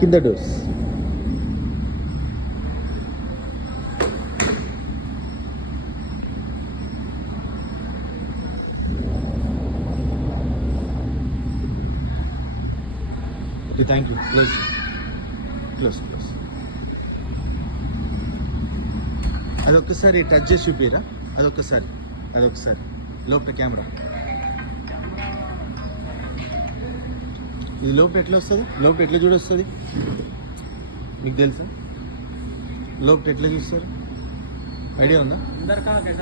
కింద doors. Okay, thank you. Close close close. అదొక్కసారి touch చేసి చూపిరా. అదొకసారి లోపల కెమెరా. ఇది లోపల ఎట్లా వస్తుంది? లోపల ఎట్లా చూడొస్తుంది మీకు తెలుసా? లోపల ఎట్లా చూస్తారు? ఐడియా ఉందా?